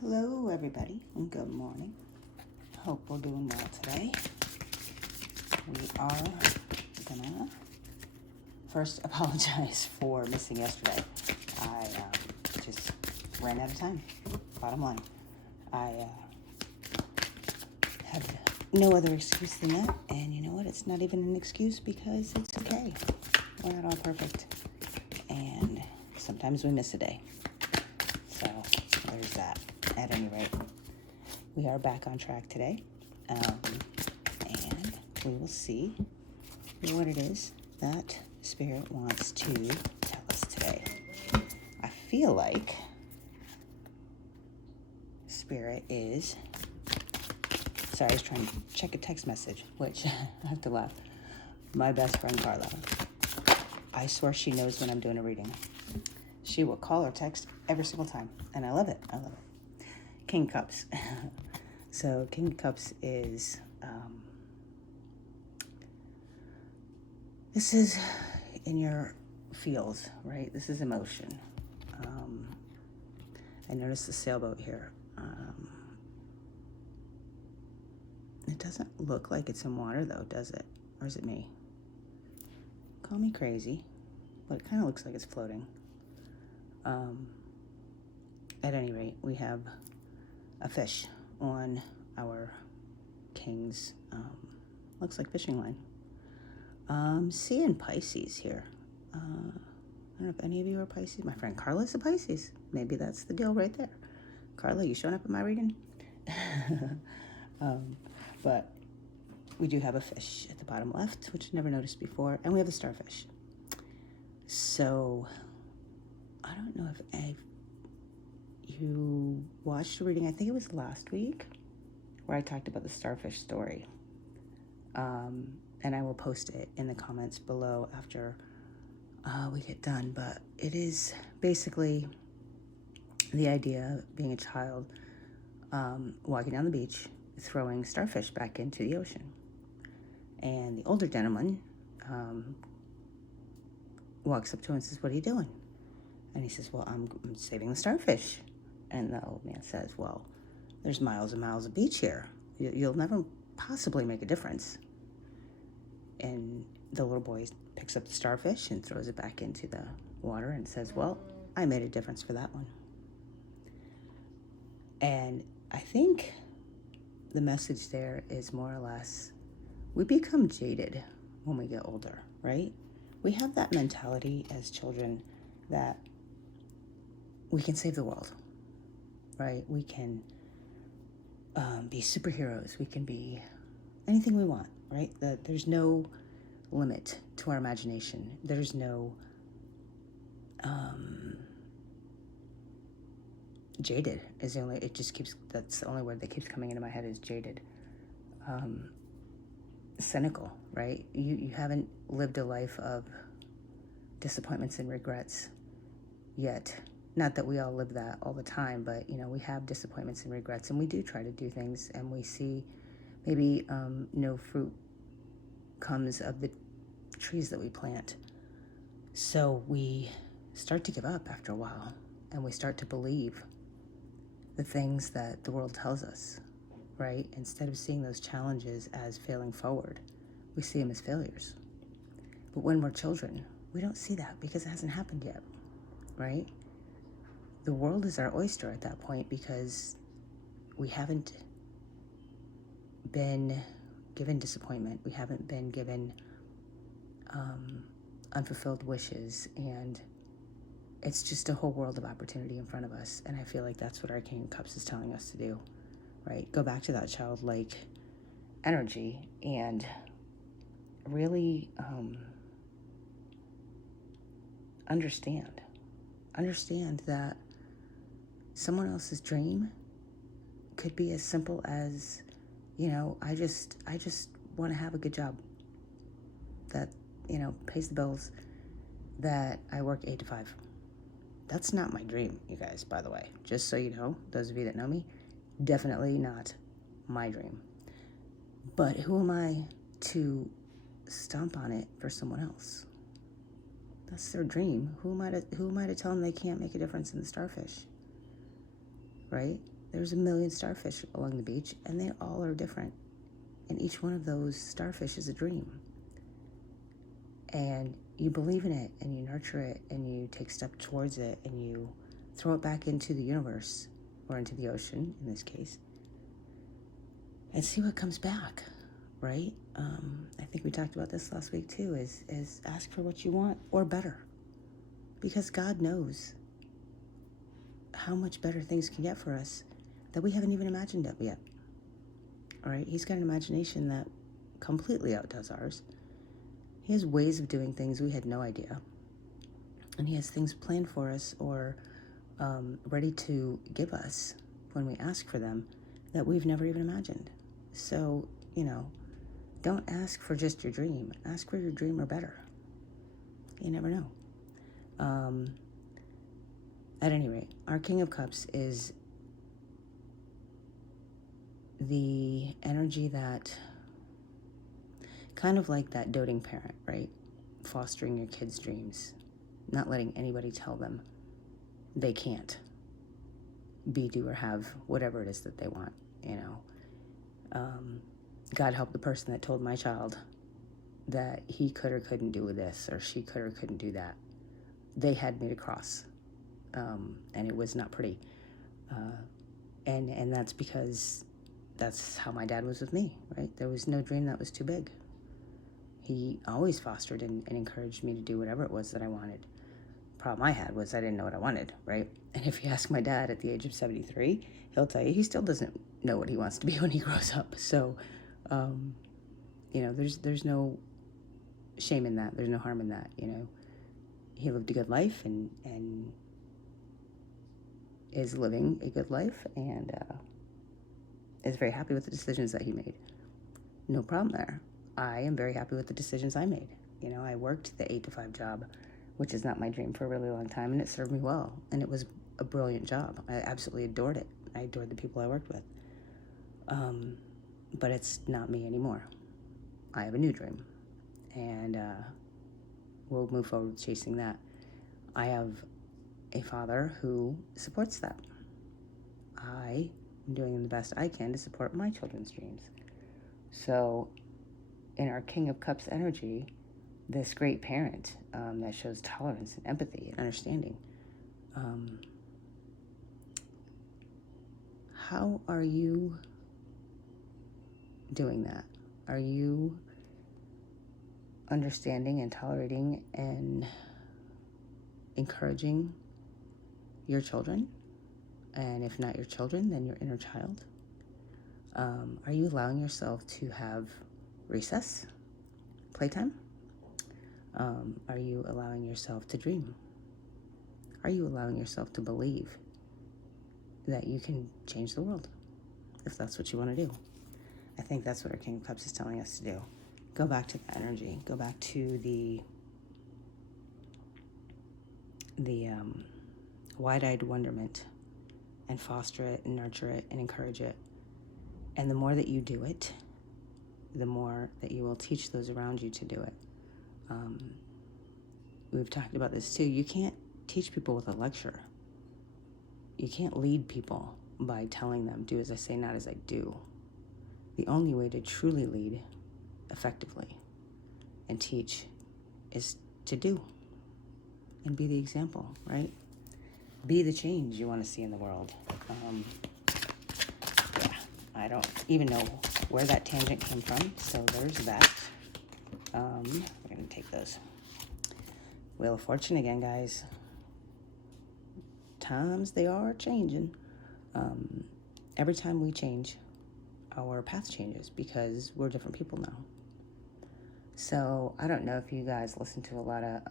Hello, everybody, and good morning. Hope we're doing well today. We are gonna first apologize for missing yesterday. I just ran out of time. Bottom line, I have no other excuse than that, and you know what? It's not even an excuse because it's okay. We're not all perfect, and sometimes we miss a day. So there's that. At any rate, we are back on track today, and we will see what it is that Spirit wants to tell us today. I feel like Spirit is... Sorry, I was trying to check a text message, which I have to laugh. My best friend, Carla. I swear she knows when I'm doing a reading. She will call or text every single time, and I love it. I love it. King Cups. So King Cups is, this is in your fields, right? This is emotion. I noticed the sailboat here. It doesn't look like it's in water though, does it? Or is it me? Call me crazy, but it kind of looks like it's floating. At any rate, we have a fish on our King's, looks like fishing line. Seeing Pisces here. I don't know if any of you are Pisces. My friend Carla's a Pisces. Maybe that's the deal right there. Carla, you showing up at my reading? But we do have a fish at the bottom left, which I never noticed before, and we have a starfish. So I don't know if you watched the reading. I think it was last week where I talked about the starfish story. And I will post it in the comments below after we get done. But it is basically the idea of being a child walking down the beach, throwing starfish back into the ocean. And the older gentleman walks up to him and says, "What are you doing?" And he says, "Well, I'm saving the starfish." And the old man says, "Well, there's miles and miles of beach here. You'll never possibly make a difference." And the little boy picks up the starfish and throws it back into the water and says, "Well, I made a difference for that one." And I think the message there is more or less, we become jaded when we get older, right? We have that mentality as children that we can save the world, right? We can be superheroes. We can be anything we want, right? There's no limit to our imagination. There's no jaded is the only, that's the only word that keeps coming into my head is jaded. Cynical, right? You haven't lived a life of disappointments and regrets yet. Not that we all live that all the time, but we have disappointments and regrets, and we do try to do things, and we see maybe no fruit comes of the trees that we plant. So we start to give up after a while, and we start to believe the things that the world tells us, right? Instead of seeing those challenges as failing forward, we see them as failures. But when we're children, we don't see that because it hasn't happened yet, right? The world is our oyster at that point because we haven't been given disappointment. We haven't been given unfulfilled wishes, and it's just a whole world of opportunity in front of us. And I feel like that's what our King of Cups is telling us to do, right? Go back to that childlike energy and really understand that someone else's dream could be as simple as, I just want to have a good job that, pays the bills, that I work 8 to 5. That's not my dream, you guys, by the way. Just so you know, those of you that know me, definitely not my dream. But who am I to stomp on it for someone else? That's their dream. Who am I to tell them they can't make a difference in the starfish? Right? there's a million starfish along the beach, and they all are different. And each one of those starfish is a dream. And you believe in it, and you nurture it, and you take steps towards it, and you throw it back into the universe, or into the ocean, in this case, and see what comes back, right? I think we talked about this last week too, is ask for what you want, or better. Because God knows how much better things can get for us that we haven't even imagined up yet. All right, He's got an imagination that completely outdoes ours. He has ways of doing things we had no idea. And He has things planned for us, or ready to give us when we ask for them, that we've never even imagined. So, don't ask for just your dream. Ask for your dream or better. You never know. At any rate, our King of Cups is the energy that, kind of like that doting parent, right? Fostering your kids' dreams, not letting anybody tell them they can't be, do, or have whatever it is that they want, God help the person that told my child that he could or couldn't do this, or she could or couldn't do that. They had me to cross, and it was not pretty. And that's because that's how my dad was with me, right? There was no dream that was too big. He always fostered and encouraged me to do whatever it was that I wanted. Problem I had was I didn't know what I wanted, right? And if you ask my dad at the age of 73, he'll tell you he still doesn't know what he wants to be when he grows up. So, there's no shame in that. There's no harm in that, He lived a good life and is living a good life, and is very happy with the decisions that he made. No problem there. I am very happy with the decisions I made. I worked the 8-to-5 job, which is not my dream, for a really long time, and it served me well, and it was a brilliant job. I absolutely adored it. I adored the people I worked with. But it's not me anymore. I have a new dream, and we'll move forward with chasing that. I have a father who supports that. I am doing the best I can to support my children's dreams. So, in our King of Cups energy, this great parent that shows tolerance and empathy and understanding, how are you doing that? Are you understanding and tolerating and encouraging your children? And if not your children, then your inner child. Are you allowing yourself to have recess, playtime? Are you allowing yourself to dream? Are you allowing yourself to believe that you can change the world, if that's what you want to do? I think that's what our King of Cups is telling us to do. Go back to the energy. Go back to the wide-eyed wonderment, and foster it and nurture it and encourage it. And the more that you do it, the more that you will teach those around you to do it. We've talked about this too. You can't teach people with a lecture. You can't lead people by telling them, do as I say, not as I do. The only way to truly lead effectively and teach is to do and be the example, right? Be the change you want to see in the world. I don't even know where that tangent came from, so there's that. We're going to take those. Wheel of Fortune again, guys. Times they are changing. Every time we change, our path changes because we're different people now. So I don't know if you guys listen to a lot of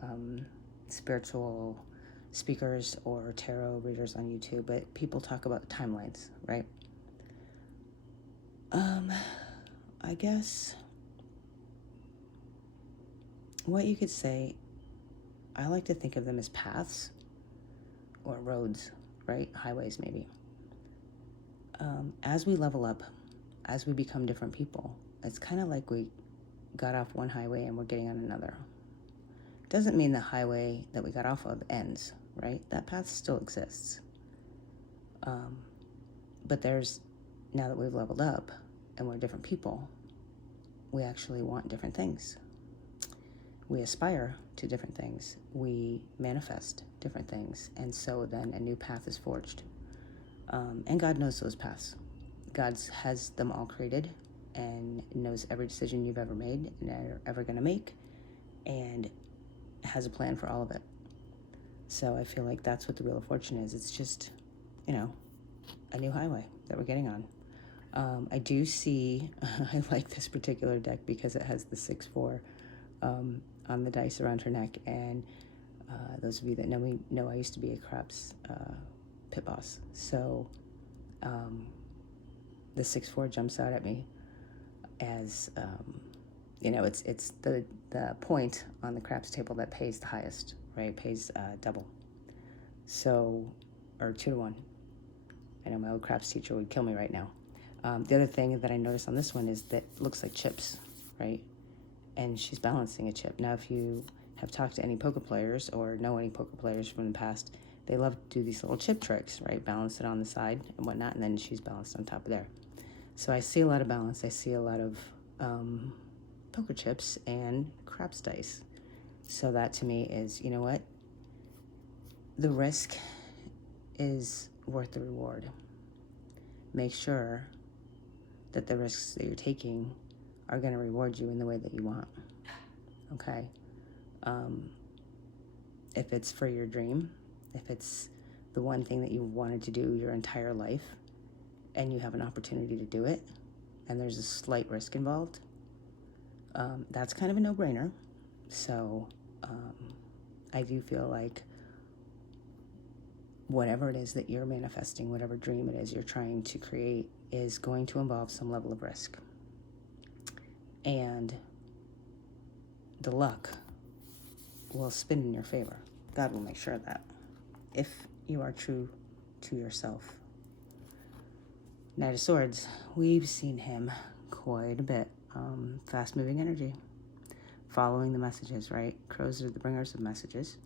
spiritual speakers or tarot readers on YouTube, but people talk about timelines, right? I guess what you could say, I like to think of them as paths or roads, right? Highways, maybe. As we level up, as we become different people, it's kind of like we got off one highway and we're getting on another. Doesn't mean the highway that we got off of ends, right? That path still exists. But now that we've leveled up and we're different people, we actually want different things. We aspire to different things. We manifest different things. And so then a new path is forged. And God knows those paths. God has them all created and knows every decision you've ever made and are ever going to make, and has a plan for all of it. So I feel like that's what the Wheel of Fortune is. It's just, a new highway that we're getting on. I do see, I like this particular deck because it has the 6-4 on the dice around her neck. And those of you that know me know I used to be a craps pit boss. So the 6-4 jumps out at me as, it's the point on the craps table that pays the highest, right? Pays double. So, or 2-to-1. I know my old craps teacher would kill me right now. The other thing that I noticed on this one is that it looks like chips, right? And she's balancing a chip. Now, if you have talked to any poker players or know any poker players from the past, they love to do these little chip tricks, right? Balance it on the side and whatnot, and then she's balanced on top of there. So I see a lot of balance. I see a lot of poker chips and craps dice. So that to me is, you know what? The risk is worth the reward. Make sure that the risks that you're taking are going to reward you in the way that you want. Okay? If it's for your dream, if it's the one thing that you wanted to do your entire life, and you have an opportunity to do it, and there's a slight risk involved, that's kind of a no-brainer. So I do feel like whatever it is that you're manifesting, whatever dream it is you're trying to create, is going to involve some level of risk. And the luck will spin in your favor. God will make sure of that, if you are true to yourself. Knight of Swords, we've seen him quite a bit. Fast-moving energy, following the messages, right? Crows are the bringers of messages.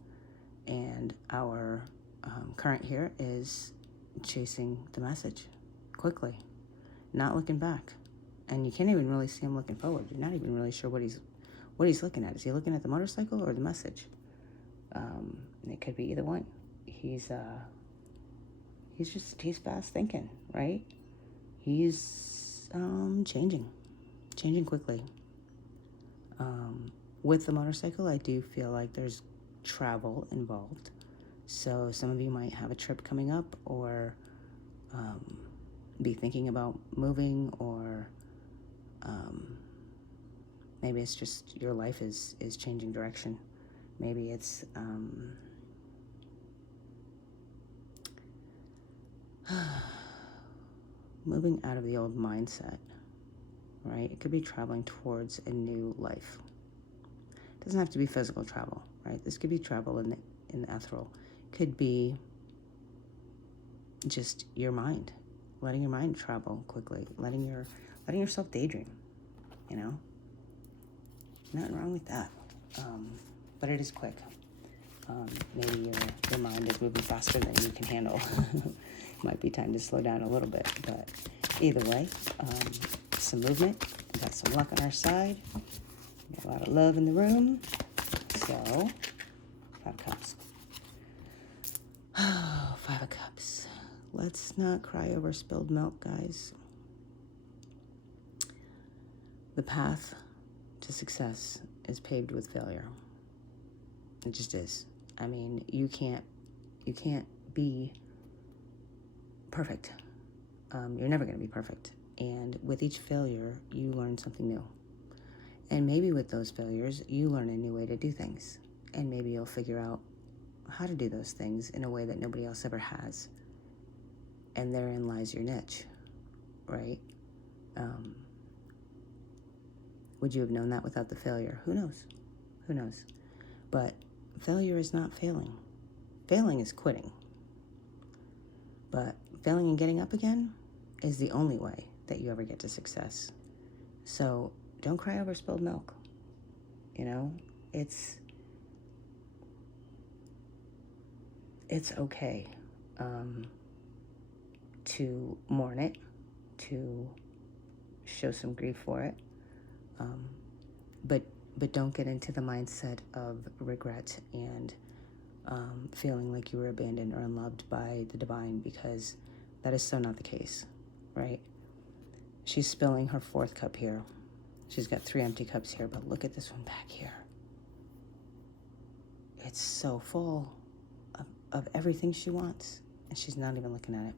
And our current here is chasing the message quickly, not looking back. And you can't even really see him looking forward. You're not even really sure what he's looking at. Is he looking at the motorcycle or the message? And it could be either one. He's fast thinking, right? He's changing quickly. With the motorcycle, I do feel like there's travel involved. So some of you might have a trip coming up, or be thinking about moving, or maybe it's just your life is changing direction. Maybe it's moving out of the old mindset, right? It could be traveling towards a new life. It doesn't have to be physical travel, right? This could be travel in the ethereal. Could be just your mind, letting your mind travel quickly, letting yourself daydream, Nothing wrong with that. But it is quick. Maybe your mind is moving faster than you can handle. Might be time to slow down a little bit, but either way, some movement. We got some luck on our side. We got a lot of love in the room. So, 5 of Cups. Oh, 5 of Cups. Let's not cry over spilled milk, guys. The path to success is paved with failure. It just is. I mean, you can't be perfect. You're never going to be perfect. And with each failure, you learn something new. And maybe with those failures, you learn a new way to do things. And maybe you'll figure out how to do those things in a way that nobody else ever has. And therein lies your niche, right? Would you have known that without the failure? Who knows? Who knows? But failure is not failing. Failing is quitting. But failing and getting up again is the only way that you ever get to success. So don't cry over spilled milk. It's okay to mourn it, to show some grief for it, but don't get into the mindset of regret and feeling like you were abandoned or unloved by the divine, because that is so not the case, right? She's spilling her 4th cup here. She's got 3 empty cups here, but look at this one back here. It's so full of everything she wants, and she's not even looking at it.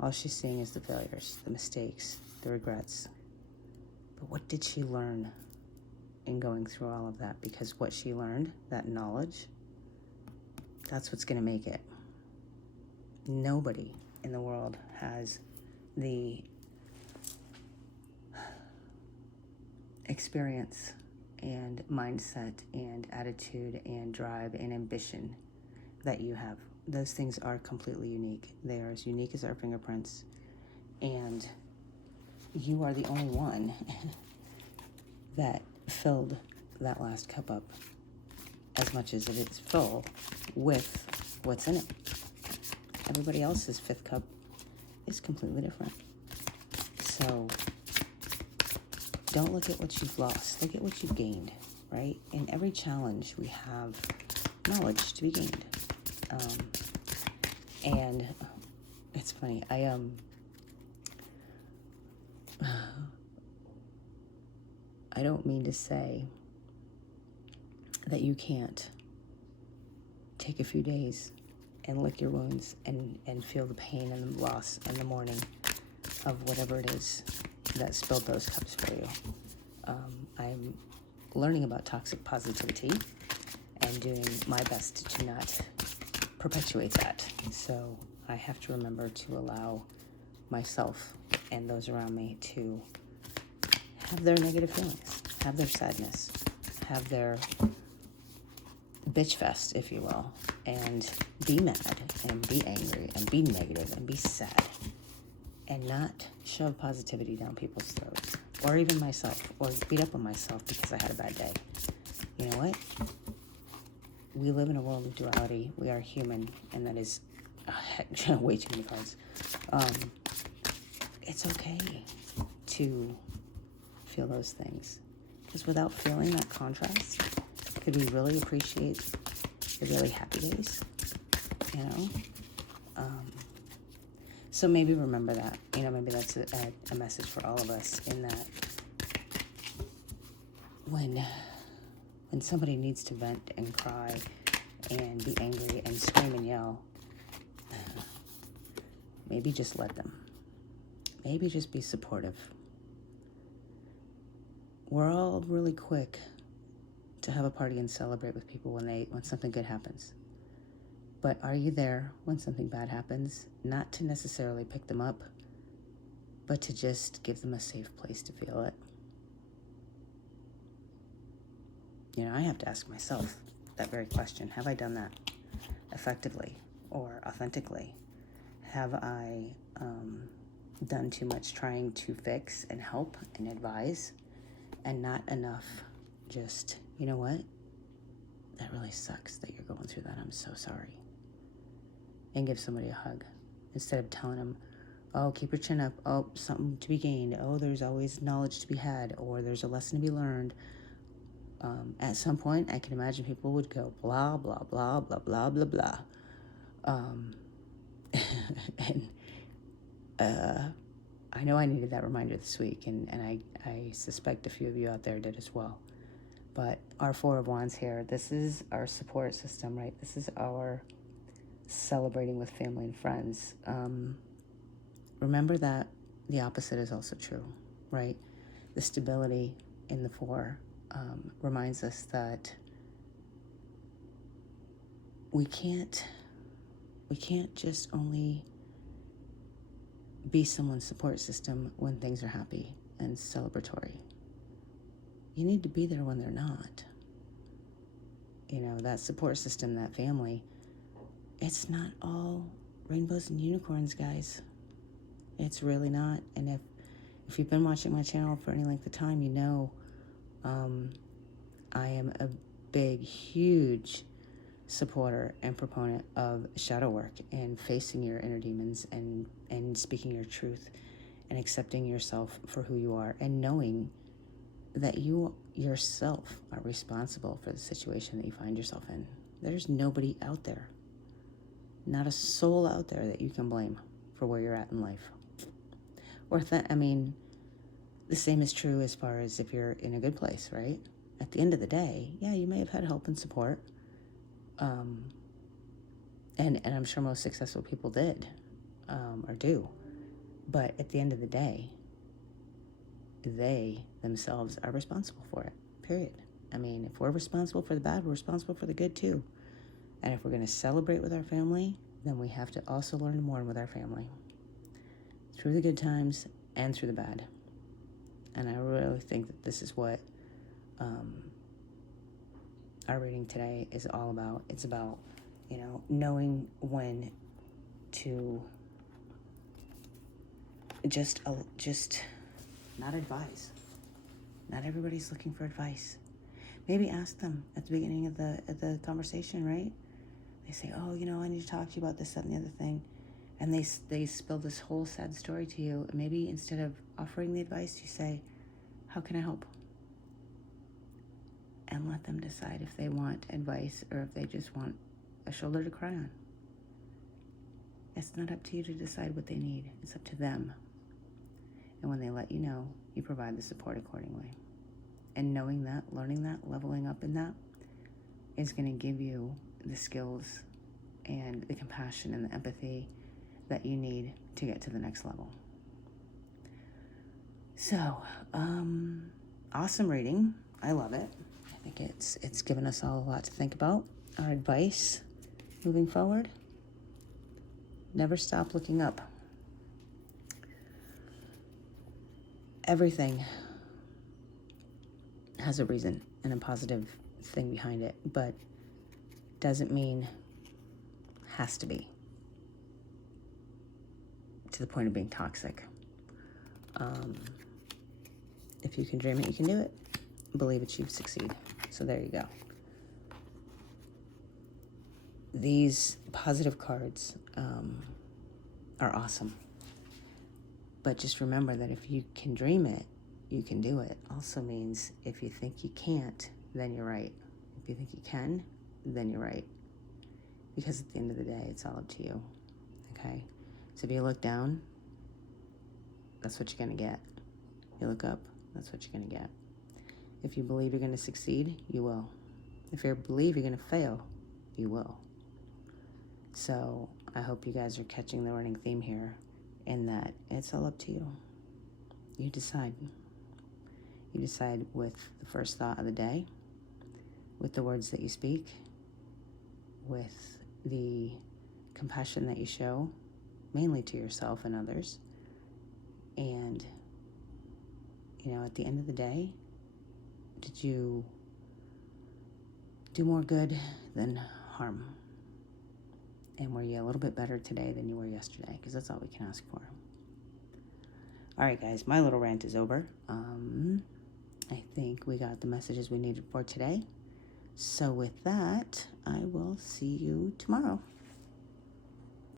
All she's seeing is the failures, the mistakes, the regrets. But what did she learn in going through all of that? Because what she learned, that knowledge, that's what's going to make it. Nobody in the world has the experience and mindset and attitude and drive and ambition that you have. Those things are completely unique. They are as unique as our fingerprints. And you are the only one that filled that last cup up as much as it is full with what's in it. Everybody else's 5th cup is completely different. So don't look at what you've lost. Look at what you've gained, right? In every challenge, we have knowledge to be gained. And it's funny. I don't mean to say that you can't take a few days and lick your wounds and feel the pain and the loss and the mourning of whatever it is that spilled those cups for you. I'm learning about toxic positivity and doing my best to not perpetuate that. So I have to remember to allow myself and those around me to have their negative feelings, have their sadness, have their bitch fest, if you will, and be mad and be angry and be negative and be sad, and not shove positivity down people's throats, or even myself, or beat up on myself because I had a bad day. You know what? We live in a world of duality. We are human, and that is way too many cards. It's okay to feel those things, because without feeling that contrast, could we really appreciate the really happy days? You know? So maybe remember that. You know, maybe that's a message for all of us, in that when somebody needs to vent and cry and be angry and scream and yell, maybe just let them. Maybe just be supportive. We're all really quick to have a party and celebrate with people when something good happens. But are you there when something bad happens? Not to necessarily pick them up, but to just give them a safe place to feel it. You know, I have to ask myself that very question. Have I done that effectively or authentically? Have I done too much trying to fix and help and advise, and not enough just, you know what? That really sucks that you're going through that. I'm so sorry. And give somebody a hug instead of telling them, oh, keep your chin up. Oh, something to be gained. Oh, there's always knowledge to be had, or there's a lesson to be learned. At some point, I can imagine people would go blah, blah, blah, blah, blah, blah, blah. And I know I needed that reminder this week, and I suspect a few of you out there did as well. But our 4 of Wands here, this is our support system, right? This is our celebrating with family and friends. Remember that the opposite is also true, right? The stability in the 4 reminds us that we can't just only be someone's support system when things are happy and celebratory. You need to be there when they're not. You know, that support system, that family, it's not all rainbows and unicorns, guys. It's really not. And if you've been watching my channel for any length of time, you know I am a big, huge supporter and proponent of shadow work and facing your inner demons and speaking your truth and accepting yourself for who you are and knowing that you yourself are responsible for the situation that you find yourself in. There's nobody out there, not a soul out there that you can blame for where you're at in life. The same is true as far as if you're in a good place, right? At the end of the day, yeah, you may have had help and support. And I'm sure most successful people did, or do. But at the end of the day, they themselves are responsible for it, period. If we're responsible for the bad, we're responsible for the good too. And if we're going to celebrate with our family, then we have to also learn to mourn with our family. Through the good times and through the bad. And I really think that this is what our reading today is all about. It's about, knowing when to just not advise. Not everybody's looking for advice. Maybe ask them at the beginning of the conversation, right? They say, oh, I need to talk to you about this, that, and the other thing. And they spill this whole sad story to you. And maybe instead of offering the advice, you say, how can I help? And let them decide if they want advice or if they just want a shoulder to cry on. It's not up to you to decide what they need. It's up to them. And when they let you know, you provide the support accordingly. And knowing that, learning that, leveling up in that is going to give you the skills and the compassion and the empathy that you need to get to the next level. So, awesome reading. I love it. I think it's given us all a lot to think about. Our advice moving forward: never stop looking up. Everything has a reason and a positive thing behind it, but doesn't mean has to be to the point of being toxic. If you can dream it, you can do it. Believe it, you succeed. So there you go. These positive cards are awesome. But just remember that if you can dream it, you can do it. Also means if you think you can't, then you're right. If you think you can, then you're right. Because at the end of the day, it's all up to you. Okay? So if you look down, that's what you're going to get. You look up, that's what you're going to get. If you believe you're going to succeed, you will. If you believe you're going to fail, you will. So I hope you guys are catching the running theme here, in that it's all up to you. You decide. You decide with the first thought of the day, with the words that you speak, with the compassion that you show, mainly to yourself and others. And, at the end of the day, did you do more good than harm? And were you a little bit better today than you were yesterday? Because that's all we can ask for. All right, guys, my little rant is over. I think we got the messages we needed for today. So with that, I will see you tomorrow.